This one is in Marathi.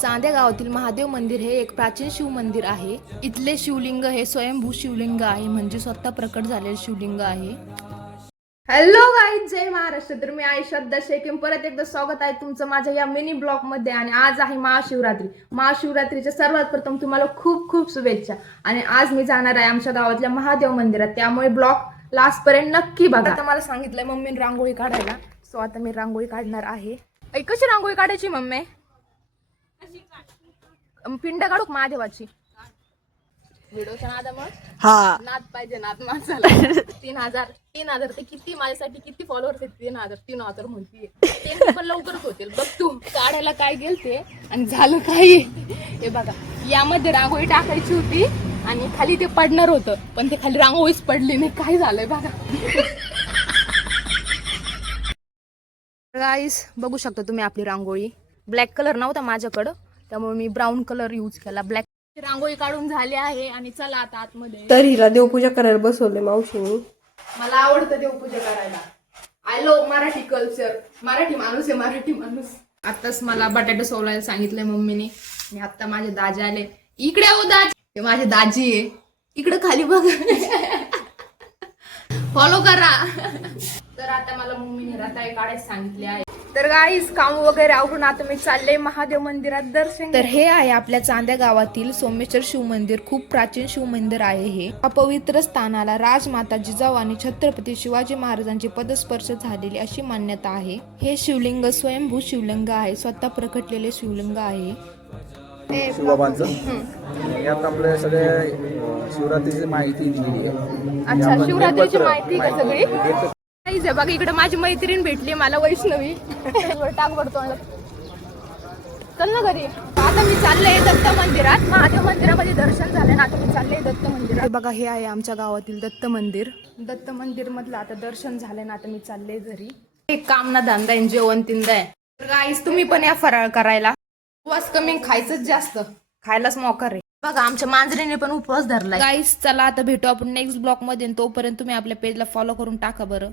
चांद्या गावातील महादेव मंदिर हे एक प्राचीन शिव मंदिर आहे. इथले शिवलिंग हे स्वयंभू शिवलिंग आहे, म्हणजे स्वतः प्रकट झालेले शिवलिंग आहे. हॅलो गाईज, जय महाराष्ट्र. तर मी आई श्रद्धा शेखिम परत एकदा स्वागत आहे तुमचं माझ्या या मिनी ब्लॉग मध्ये. आणि आज आहे महाशिवरात्री. महाशिवरात्रीच्या सर्वात प्रथम तुम्हाला खूप खूप शुभेच्छा. आणि आज मी जाणार आहे आमच्या गावातल्या महादेव मंदिरात, त्यामुळे ब्लॉग लास्ट पर्यंत नक्की बघा. आता मला सांगितलंय मम्मीने रांगोळी काढायला, सो आता मी रांगोळी काढणार आहे. कशी रांगोळी काढायची मम्मी? पिंड काढू महादेवाची. व्हिडिओचा नाद मग हा नाद पाहिजे, नाद माणसाला. 3,000 ते किती माझ्यासाठी किती फॉलोअर्स आहेत? 3,000 म्हणते. ते पण लवकरच होतील बघ. तू काढायला काय गेलते आणि झालं काय हे बघा. यामध्ये रांगोळी टाकायची होती आणि खाली ते पडणार होतं, पण ते खाली रांगोळीच पडली नाही. काय झालंय बघा गाईस, बघू शकता तुम्ही आपली रांगोळी. ब्लॅक कलर नव्हता माझ्याकडं, त्यामुळे मी ब्राऊन कलर यूज केला. ब्लॅक रांगोळी काढून झाली आहे आणि चला आता आतमध्ये. तर हिला देवपूजा करायला बसवले मावशीने. मला आवडतं देवपूजा करायला. I love Marathi culture. Marathi माणूस आहे, मराठी माणूस. आताच मला बटाटे सोलायला सांगितलंय मम्मीने. आणि आता माझे दाजी आले. इकडे हो दाजी, हे माझे दाजी आहे. इकडे खाली बघ, फॉलो करा. तर आता मला मम्मीने रताळे काढायला सांगितले आहे. तर गाईस, काम वगैरे आवरून आता मी चालले महादेव मंदिरात दर्शन. तर हे आहे आपल्या चांद्या गावातील सोमेश्वर शिव मंदिर. खूप प्राचीन शिव मंदिर आहे हे. या पवित्र स्थानाला राजमाता जिजाऊ आणि छत्रपती शिवाजी महाराजांचे पदस्पर्श झालेले अशी मान्यता आहे. हे शिवलिंग स्वयंभू शिवलिंग आहे, स्वतः प्रकटलेले शिवलिंग आहे. शिवबाबांचं यात आपल्या सगळ्या शिवरात्रीची माहिती दिलेली आहे. अच्छा, शिवरात्रीची माहिती का सगळी? बघा, इकडे माझी मैत्रीण भेटली मला, वैष्णवी. टाक भरतो. चल ना घरी. आता मी चालले दत्त मंदिरात. महादेव मंदिरामध्ये दर्शन झालं ना, आता मी चालले दत्त मंदिरात. बघा, हे आहे आमच्या गावातील दत्त मंदिर. दत्त मंदिर मधलं आता दर्शन झालं ना, आता मी चालले घरी. एक काम ना धंदा आहे, जेवण तिंदा आहे. गाईस, तुम्ही पण या फराळ करायला. उपवास कमी, खायचंच जास्त. खायलाच मोकार आहे. बघा, आमच्या मांजरीने पण उपवास धरला. गाईस, चला आता भेटू आपण नेक्स्ट ब्लॉग मध्ये. तोपर्यंत तुम्ही आपल्या पेजला फॉलो करून टाका बरं.